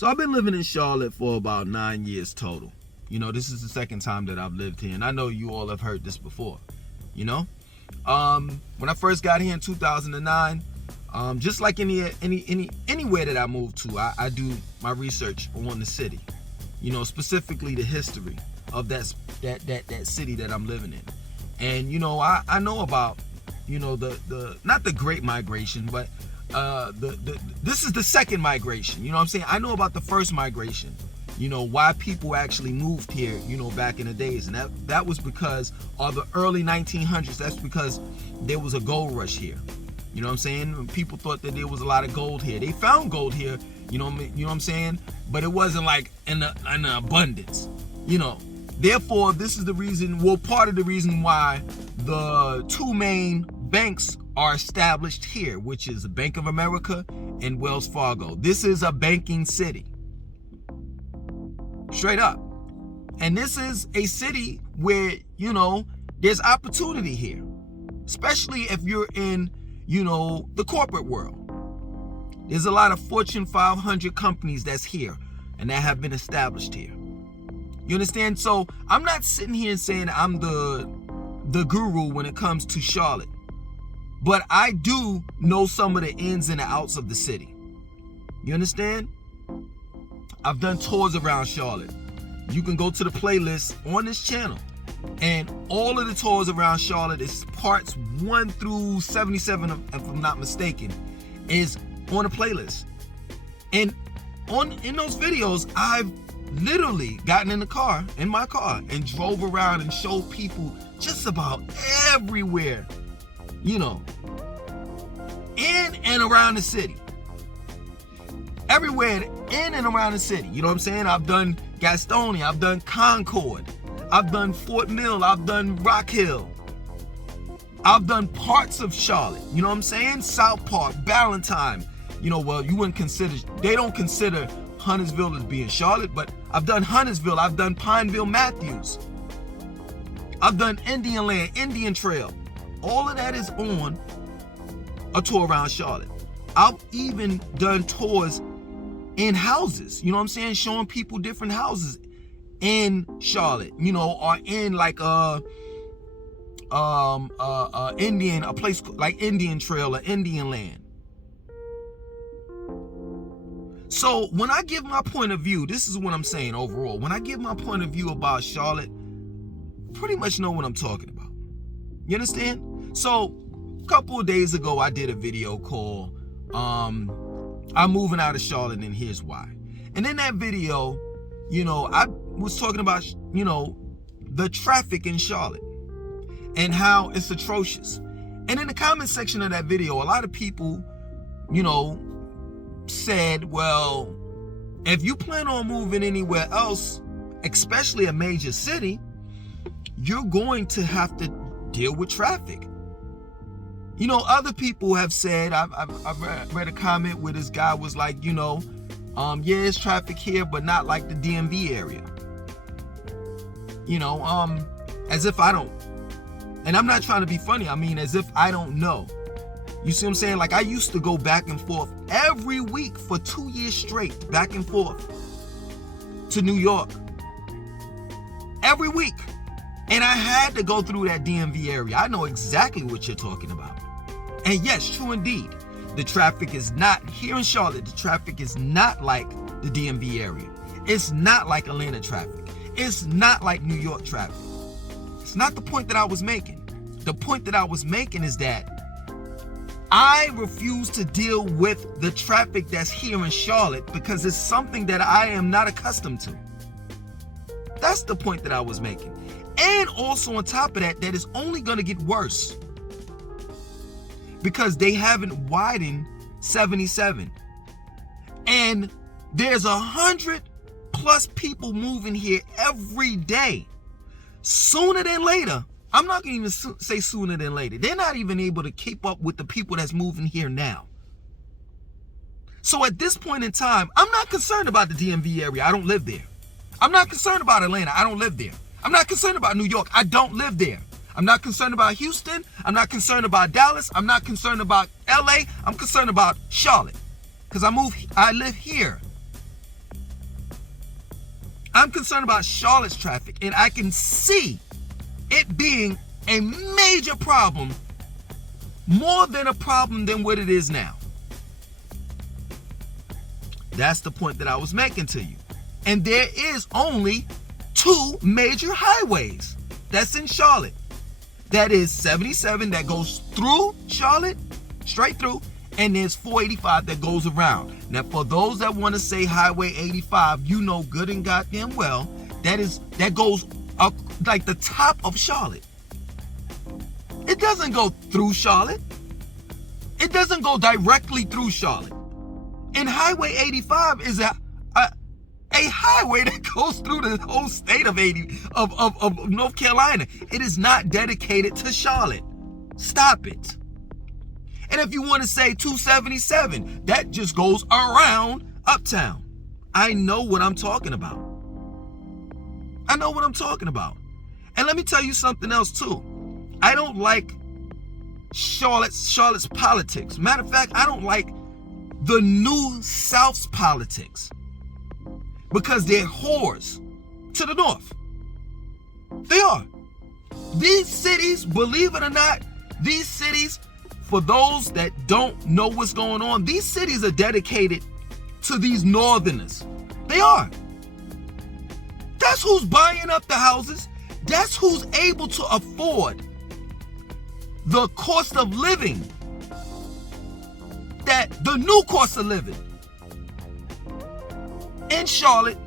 So I've been living in Charlotte for about 9 years total. This is the second time that I've lived here, and I know you all have heard this before. When I first got here in 2009, just like anywhere that I moved to, I do my research on the city. Specifically the history of that city that I'm living in. And I know about the not the Great Migration, but this is the second migration. You know what I'm saying? I know about the first migration. Why people actually moved here, back in the days. And that was because of the early 1900s. That's because there was a gold rush here. You know what I'm saying? People thought that there was a lot of gold here. They found gold here, you know what I'm saying? But it wasn't like in abundance, Therefore, this is the reason, part of the reason why the two main banks are established here, which is the Bank of America and Wells Fargo. This is a banking city. Straight up. And this is a city where, there's opportunity here. Especially if you're in, the corporate world. There's a lot of Fortune 500 companies that's here and that have been established here. You understand? So I'm not sitting here and saying I'm the guru when it comes to Charlotte. But I do know some of the ins and the outs of the city. You understand? I've done tours around Charlotte. You can go to the playlist on this channel. And all of the tours around Charlotte is parts 1 through 77, if I'm not mistaken, is on a playlist. And in those videos, I've literally gotten in my car, and drove around and showed people just about everywhere, in and around the city. Everywhere in and around the city. You know what I'm saying? I've done Gastonia, I've done Concord, I've done Fort Mill, I've done Rock Hill. I've done parts of Charlotte, you know what I'm saying? South Park, Ballantyne. You wouldn't consider, they don't consider Huntersville as being Charlotte, but I've done Huntersville, I've done Pineville, Matthews. I've done Indian Land, Indian Trail. All of that is on a tour around Charlotte. I've even done tours in houses, you know what I'm saying? Showing people different houses in Charlotte, or in like a place like Indian Trail or Indian Land. So when I give my point of view, this is what I'm saying overall. When I give my point of view about Charlotte, pretty much know what I'm talking about. You understand? So a couple of days ago, I did a video called I'm moving out of Charlotte and here's why. And in that video, I was talking about, the traffic in Charlotte and how it's atrocious. And in the comment section of that video, a lot of people, said, well, if you plan on moving anywhere else, especially a major city, you're going to have to deal with traffic. Other people have said, I've read a comment where this guy was like, yeah, it's traffic here, but not like the DMV area. As if I don't. And I'm not trying to be funny. I mean, as if I don't know. You see what I'm saying? Like, I used to go back and forth every week for 2 years straight, back and forth to New York. Every week. And I had to go through that DMV area. I know exactly what you're talking about. And yes, true indeed. The traffic is not, here in Charlotte, the traffic is not like the DMV area. It's not like Atlanta traffic. It's not like New York traffic. It's not the point that I was making. The point that I was making is that I refuse to deal with the traffic that's here in Charlotte because it's something that I am not accustomed to. That's the point that I was making. And also on top of that, that is only going to get worse because they haven't widened 77. And there's 100 plus people moving here every day. Sooner than later, I'm not going to even say sooner than later. They're not even able to keep up with the people that's moving here now. So at this point in time, I'm not concerned about the DMV area. I don't live there. I'm not concerned about Atlanta. I don't live there. I'm not concerned about New York. I don't live there. I'm not concerned about Houston. I'm not concerned about Dallas. I'm not concerned about LA. I'm concerned about Charlotte because I live here. I'm concerned about Charlotte's traffic, and I can see it being a major problem, more than a problem than what it is now. That's the point that I was making to you. And there is only 2 major highways that's in Charlotte. That is 77 that goes through Charlotte, straight through, and there's 485 that goes around. Now, for those that want to say Highway 85, you know good and goddamn well that goes up like the top of Charlotte. It doesn't go through Charlotte. It doesn't go directly through Charlotte. And Highway 85 is a highway that goes through the whole state of North Carolina. It is not dedicated to Charlotte. Stop it. And if you want to say 277, that just goes around Uptown. I know what I'm talking about. I know what I'm talking about. And let me tell you something else too. I don't like Charlotte's politics. Matter of fact, I don't like the New South's politics, because they're whores to the north. They are. These cities, believe it or not, these cities, for those that don't know what's going on, these cities are dedicated to these northerners. They are. That's who's buying up the houses. That's who's able to afford the cost of living, the new cost of living in Charlotte,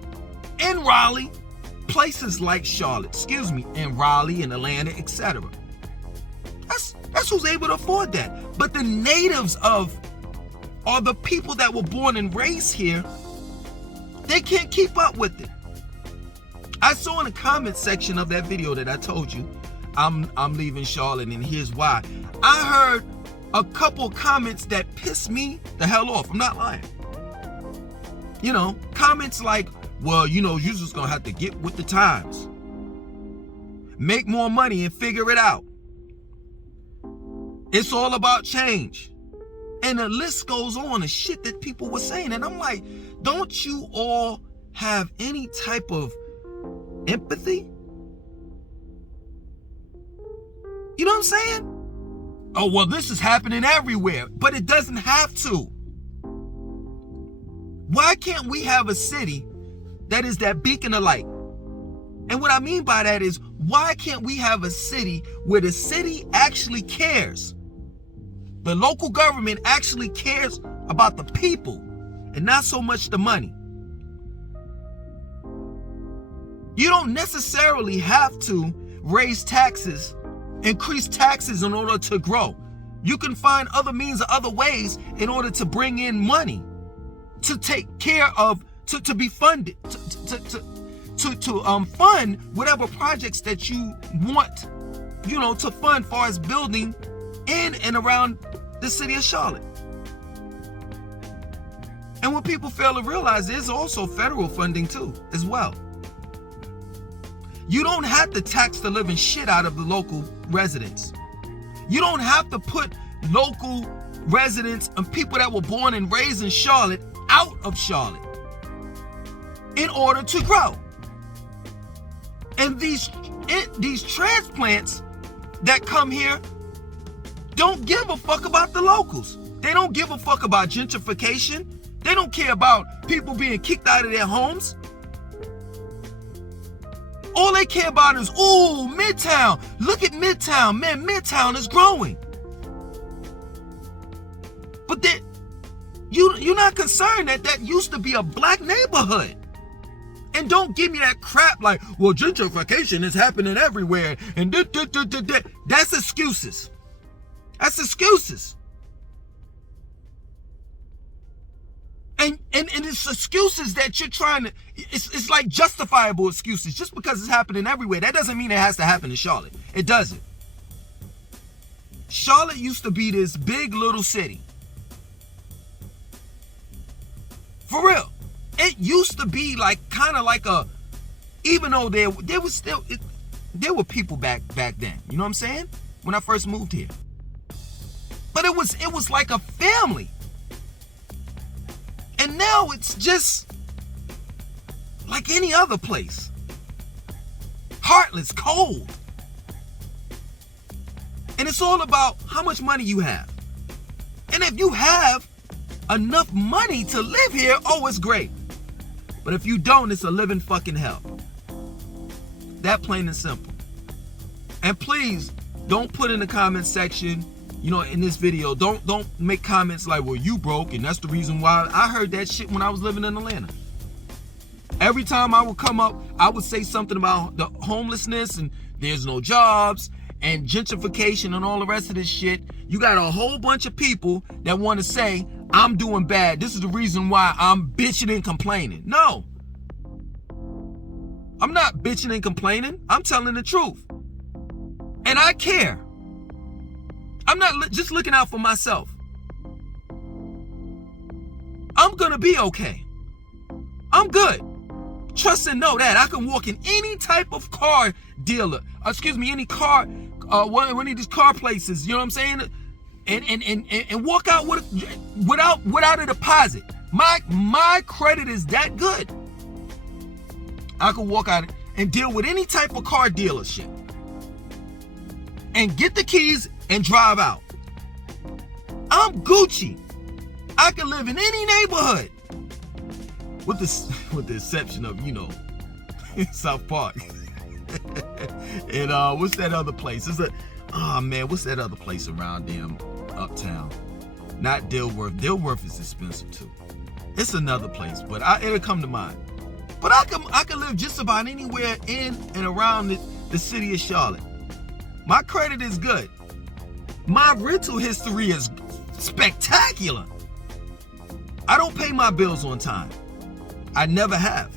in Raleigh, places like Charlotte, in Raleigh, in Atlanta, etc. That's who's able to afford that. But the natives or the people that were born and raised here, they can't keep up with it. I saw in the comment section of that video that I told you, I'm leaving Charlotte and here's why. I heard a couple comments that pissed me the hell off. I'm not lying. Comments like, well, you're just gonna have to get with the times. Make more money and figure it out. It's all about change. And the list goes on of shit that people were saying. And I'm like, don't you all have any type of empathy? You know what I'm saying? Oh, well, this is happening everywhere, but it doesn't have to. Why can't we have a city that is that beacon of light? And what I mean by that is, why can't we have a city where the city actually cares? The local government actually cares about the people and not so much the money. You don't necessarily have to raise taxes, increase taxes in order to grow. You can find other means or other ways in order to bring in money, to take care of, to be funded, to fund whatever projects that you want, to fund, far as building in and around the city of Charlotte. And what people fail to realize, there's also federal funding too, as well. You don't have to tax the living shit out of the local residents. You don't have to put local residents and people that were born and raised in Charlotte out of Charlotte in order to grow. And these transplants that come here don't give a fuck about the locals. They don't give a fuck about gentrification. They don't care about people being kicked out of their homes. All they care about is, ooh, Midtown. Look at Midtown. Man, Midtown is growing. But you're not concerned that used to be a black neighborhood. And don't give me that crap like, well, gentrification is happening everywhere. And that's excuses. That's excuses. And it's excuses that you're trying to, it's like justifiable excuses. Just because it's happening everywhere, that doesn't mean it has to happen in Charlotte. It doesn't. Charlotte used to be this big little city. For real. It used to be like kind of like a, even though there were people back then. You know what I'm saying? When I first moved here. But it was like a family. And now it's just like any other place. Heartless, cold. And it's all about how much money you have. And if you have enough money to live here, oh, it's great. But if you don't, it's a living fucking hell. That plain and simple. And please, don't put in the comment section, in this video, don't make comments like, well, you broke and that's the reason why. I heard that shit when I was living in Atlanta. Every time I would come up, I would say something about the homelessness and there's no jobs and gentrification and all the rest of this shit. You got a whole bunch of people that want to say, I'm doing bad. This is the reason why I'm bitching and complaining. No. I'm not bitching and complaining. I'm telling the truth. And I care. I'm not just looking out for myself. I'm going to be okay. I'm good. Trust and know that I can walk in any type of car dealer, any car, one of these car places, you know what I'm saying? And walk out without a deposit. My credit is that good. I can walk out and deal with any type of car dealership and get the keys and drive out. I'm Gucci. I can live in any neighborhood. With the exception of, South Park. And what's that other place? What's that other place around them uptown? Not Dilworth. Dilworth is expensive too. It's another place, but it'll come to mind. But I can live just about anywhere in and around the city of Charlotte. My credit is good. My rental history is spectacular. I don't pay my bills on time. I never have.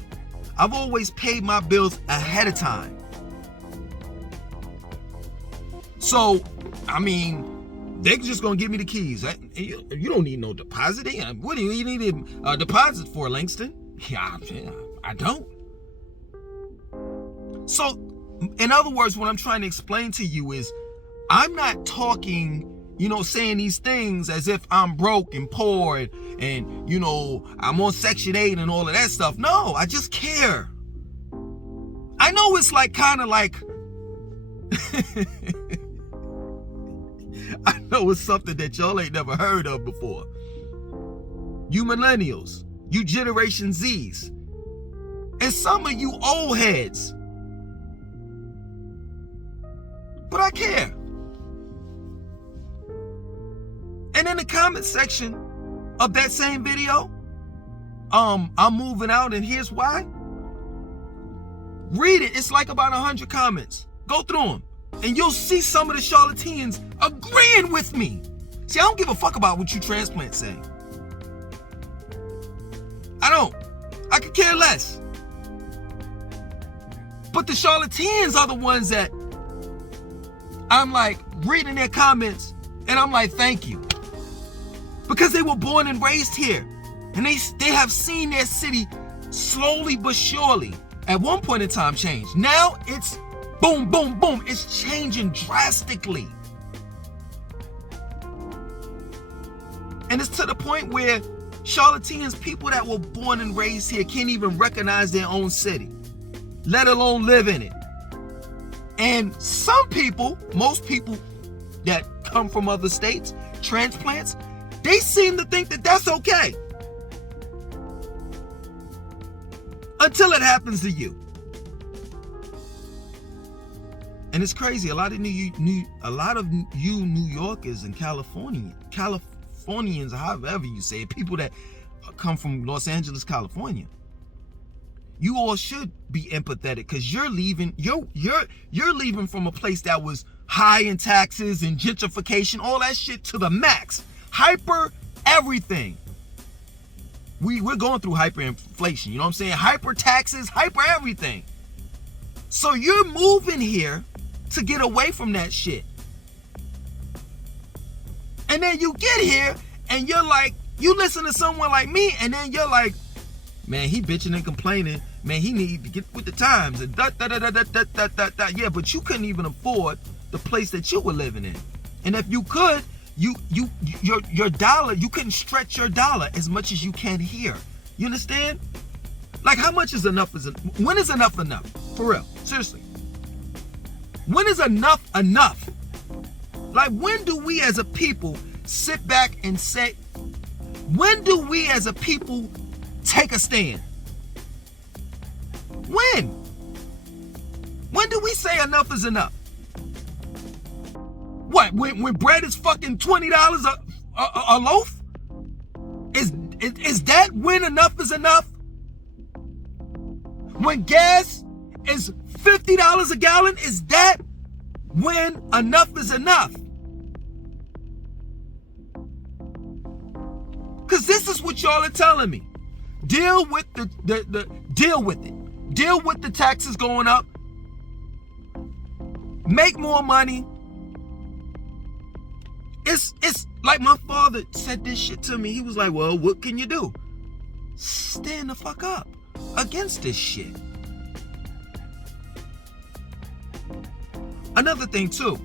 I've always paid my bills ahead of time. So, they're just gonna give me the keys. You don't need no deposit. What do you need a deposit for, Langston? Yeah, I don't. So, in other words, what I'm trying to explain to you is, I'm not talking, saying these things as if I'm broke and poor and I'm on Section 8 and all of that stuff. No, I just care. I know it's kind of like, I know it's something that y'all ain't never heard of before. You millennials, you Generation Zs, and some of you old heads. But I care. And in the comment section of that same video, I'm moving out and here's why. Read it. It's like about 100 comments. Go through them. And you'll see some of the charlatans agreeing with me. See, I don't give a fuck about what you transplants say. I don't. I could care less. But the charlatans are the ones that I'm like reading their comments and I'm like, thank you. Because they were born and raised here. And they have seen their city slowly but surely at one point in time change. Now it's boom, boom, boom. It's changing drastically. And it's to the point where charlatans, people that were born and raised here, can't even recognize their own city, let alone live in it. And some people, most people that come from other states, transplants, they seem to think that that's okay. Until it happens to you. And it's crazy. A lot of you New Yorkers and Californians, however you say it, people that come from Los Angeles, California, you all should be empathetic because you're leaving. You're leaving from a place that was high in taxes and gentrification, all that shit to the max. Hyper everything. We're going through hyperinflation, you know what I'm saying? Hyper taxes, hyper everything. So you're moving here to get away from that shit. And then you get here and you're like, you listen to someone like me and then you're like, man, he bitching and complaining. Man, he need to get with the times and yeah, but you couldn't even afford the place that you were living in. And if you could, your dollar, you couldn't stretch your dollar as much as you can here. You understand? Like, how much is enough? When is enough enough? For real. Seriously. When is enough enough? Like, when do we as a people sit back and say, when do we as a people take a stand? When? When do we say enough is enough? What, when bread is fucking $20 a loaf? Is that when enough is enough? When gas is $50 a gallon, is that when enough is enough? Because this is what y'all are telling me. Deal with deal with it. Deal with the taxes going up. Make more money. It's like my father said this shit to me. He was like, well, what can you do? Stand the fuck up against this shit. Another thing too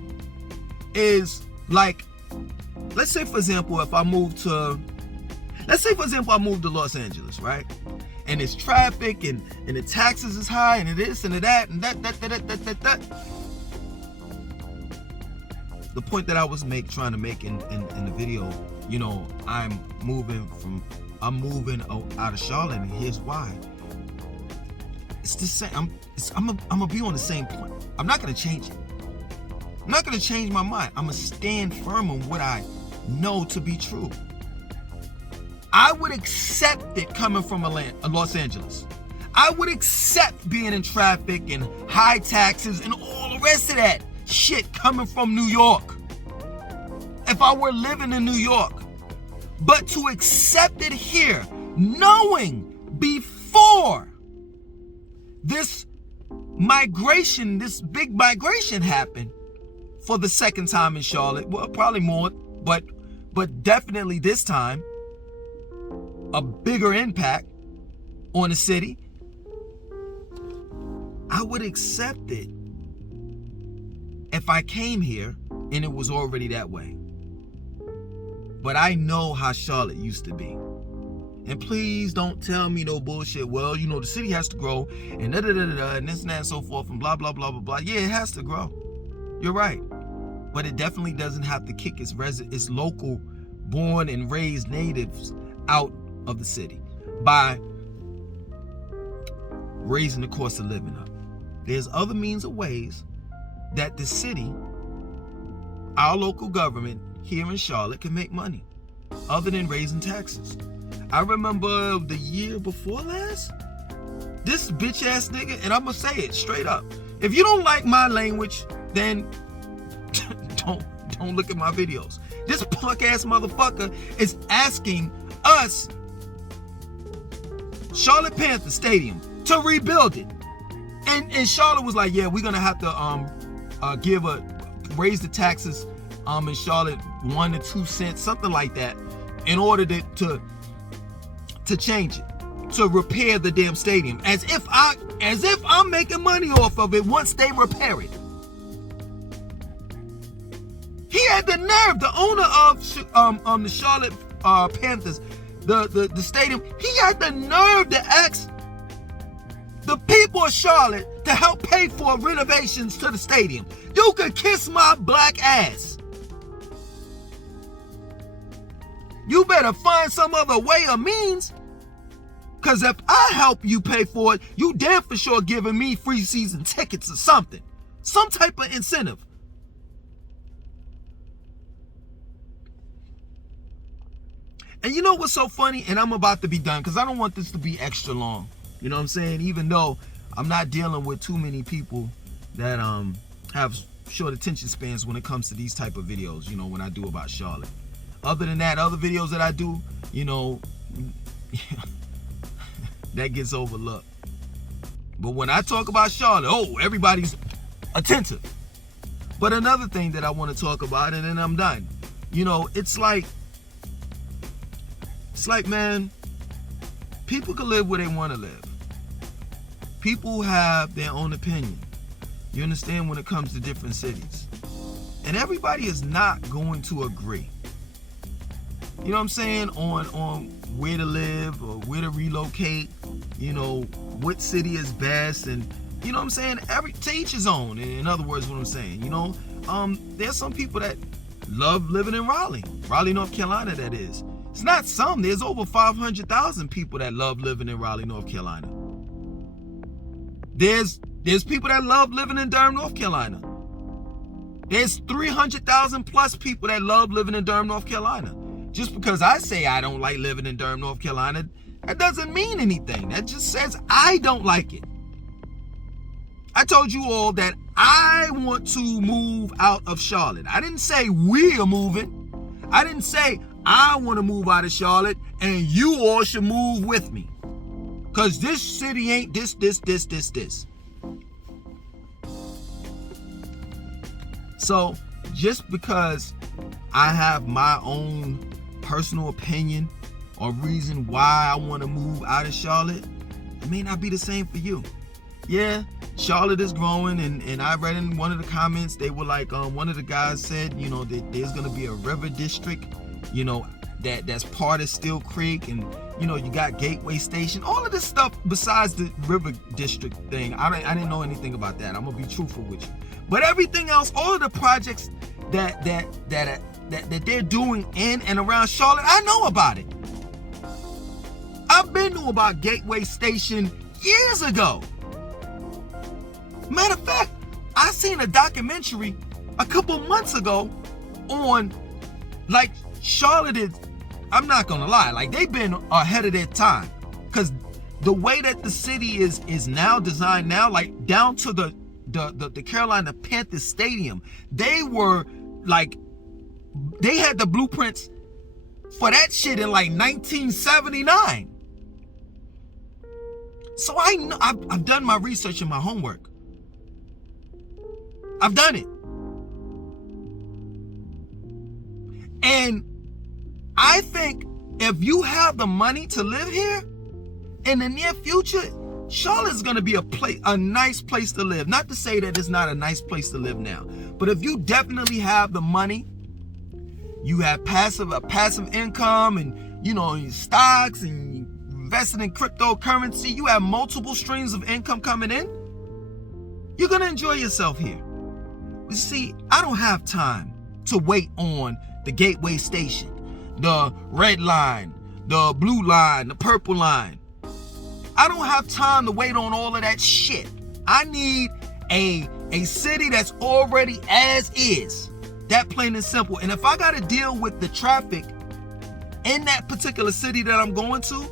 is, like, let's say for example I move to Los Angeles, right? And it's traffic and the taxes is high and this and that and that. The point that I was trying to make in the video, you know, I'm moving out of Charlotte, and here's why. It's the same. I'm gonna be on the same point. I'm not gonna change it. I'm not gonna change my mind. I'm gonna stand firm on what I know to be true. I would accept it coming from Los Angeles. I would accept being in traffic and high taxes and all the rest of that shit coming from New York, if I were living in New York. But to accept it here, knowing before this big migration happened for the second time in Charlotte, well, probably more, but definitely this time, a bigger impact on the city, I would accept it if I came here and it was already that way. But I know how Charlotte used to be. And please don't tell me no bullshit. Well, you know, the city has to grow and and this and that and so forth and blah, blah, blah, blah, blah. Yeah, it has to grow. You're right. But it definitely doesn't have to kick its local born and raised natives out of the city by raising the cost of living up. There's other means of ways that the city, our local government here in Charlotte, can make money other than raising taxes. I remember the year before last, this bitch ass nigga, and I'm gonna say it straight up, if you don't like my language, then don't look at my videos. This punk ass motherfucker is asking us, Charlotte Panthers Stadium, to rebuild it. And Charlotte was like, yeah, we're gonna have to raise the taxes in Charlotte 1 to 2 cents, something like that, in order to change it, to repair the damn stadium, as if I'm making money off of it once they repair it. He had the nerve, the owner of the Charlotte Panthers, the stadium, he had the nerve to ask the people of Charlotte to help pay for renovations to the stadium. You could kiss my black ass. You better find some other way or means, because if I help you pay for it, you damn for sure giving me free season tickets or something. Some type of incentive. And you know what's so funny? And I'm about to be done because I don't want this to be extra long. You know what I'm saying? Even though I'm not dealing with too many people that have short attention spans when it comes to these type of videos, you know, when I do about Charlotte. Other than that, other videos that I do, you know, that gets overlooked. But when I talk about Charlotte, oh, everybody's attentive. But another thing that I want to talk about, and then I'm done. You know, it's like, man, people can live where they want to live. People have their own opinion. You understand, when it comes to different cities. And everybody is not going to agree. you know what I'm saying, on where to live or where to relocate, you know, what city is best, and you know what I'm saying, to each his own. In other words, what I'm saying, you know, there's some people that love living in Raleigh, North Carolina, that is. It's not some, there's over 500,000 people that love living in Raleigh, North Carolina. There's people that love living in Durham, North Carolina. There's 300,000 plus people that love living in Durham, North Carolina. Just because I say I don't like living in Durham, North Carolina, that doesn't mean anything. That just says I don't like it. I told you all that I want to move out of Charlotte. I didn't say we are moving. I didn't say I want to move out of Charlotte and you all should move with me. Because this city ain't this. So just because I have my own personal opinion or reason why I want to move out of Charlotte, it may not be the same for you. Yeah, Charlotte is growing, and I read in one of the comments, they were like, one of the guys said, you know, that there's going to be a river district, you know, that's part of Steel Creek, and, you know, you got Gateway Station, all of this stuff besides the river district thing. I didn't know anything about that. I'm going to be truthful with you. But everything else, all of the projects that they're doing in and around Charlotte, I know about it. I've been to about Gateway Station years ago. Matter of fact, I seen a documentary a couple months ago on, like, Charlotte is, I'm not gonna lie, like, they've been ahead of their time. Because the way that the city is now designed now, like, down to the Carolina Panthers Stadium, they were, like, they had the blueprints for that shit in, like, 1979. So I know, I've done my research and my homework. I've done it. And I think if you have the money to live here, in the near future, Charlotte's going to be a nice place to live. Not to say that it's not a nice place to live now. But if you definitely have the money, you have a passive income, and, you know, stocks, and invested in cryptocurrency, you have multiple streams of income coming in, you're going to enjoy yourself here. You see, I don't have time to wait on the Gateway Station, the red line, the blue line, the purple line. I don't have time to wait on all of that shit. I need a city that's already as is. That plain and simple. And if I got to deal with the traffic in that particular city that I'm going to,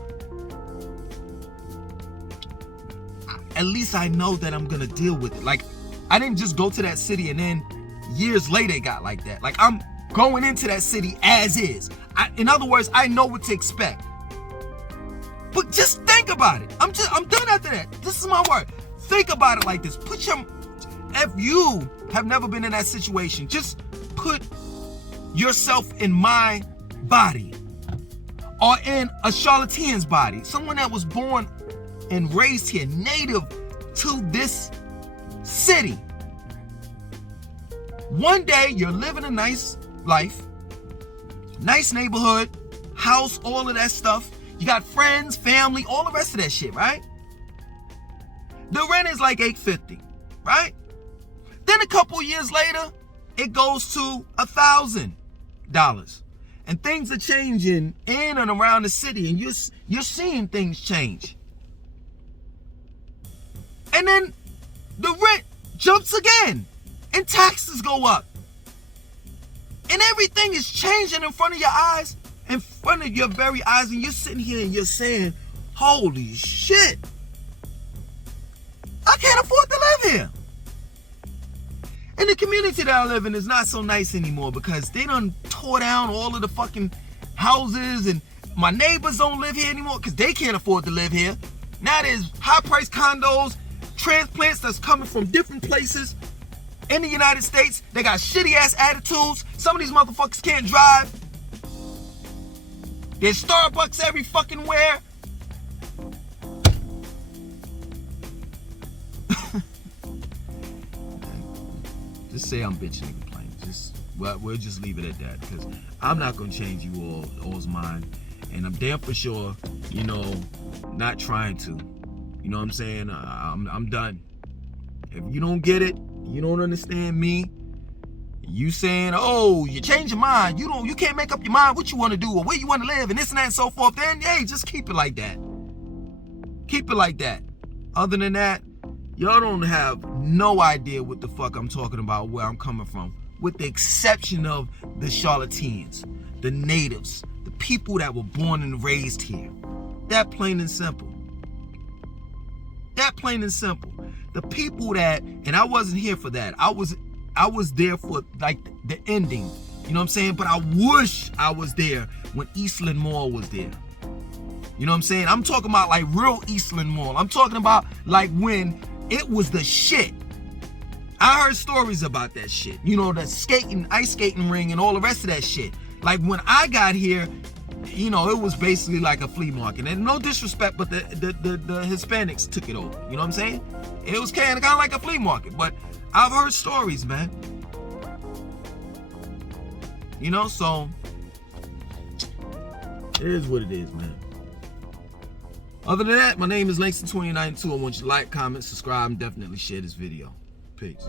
at least I know that I'm going to deal with it. Like, I didn't just go to that city and then years later it got like that. Like, I'm going into that city as is. In other words, I know what to expect. But just think about it. I'm done after that. This is my word. Think about it like this. If you have never been in that situation, just put yourself in my body or in a charlatan's body. Someone that was born and raised here, native to this city. One day you're living a nice life, nice neighborhood, house, all of that stuff. You got friends, family, all the rest of that shit, right? The rent is like $850, right? Then a couple years later, it goes to $1,000. And things are changing in and around the city, and you're seeing things change. And then the rent jumps again, and taxes go up. And everything is changing in front of your eyes, in front of your very eyes, and you're sitting here and you're saying, holy shit, I can't afford to live here. And the community that I live in is not so nice anymore because they done tore down all of the fucking houses, and my neighbors don't live here anymore because they can't afford to live here. Now there's high-priced condos, transplants that's coming from different places in the United States. They got shitty-ass attitudes. Some of these motherfuckers can't drive. There's Starbucks every fucking where. Just say I'm bitching and complaining. Just Well, we'll just leave it at that, because I'm not gonna change you all's mind, and I'm damn for sure, you know, not trying to. You know what I'm saying? I'm done. If you don't get it, you don't understand me. You saying, oh, you change your mind. You can't make up your mind what you want to do or where you want to live and this and that and so forth. Then, hey, just keep it like that. Keep it like that. Other than that, y'all don't have no idea what the fuck I'm talking about, where I'm coming from. With the exception of the charlatans, the natives, the people that were born and raised here. That plain and simple. That plain and simple. The people that, and I wasn't here for that. I was there for like the ending. You know what I'm saying? But I wish I was there when Eastland Mall was there. You know what I'm saying? I'm talking about like real Eastland Mall. I'm talking about like when it was the shit. I heard stories about that shit. You know, the skating, ice skating ring and all the rest of that shit. Like when I got here, you know, it was basically like a flea market. And no disrespect, but the Hispanics took it over. You know what I'm saying? It was kind of like a flea market. But I've heard stories, man. You know, so it is what it is, man. Other than that, my name is Langston2092. I want you to like, comment, subscribe, and definitely share this video. Peace.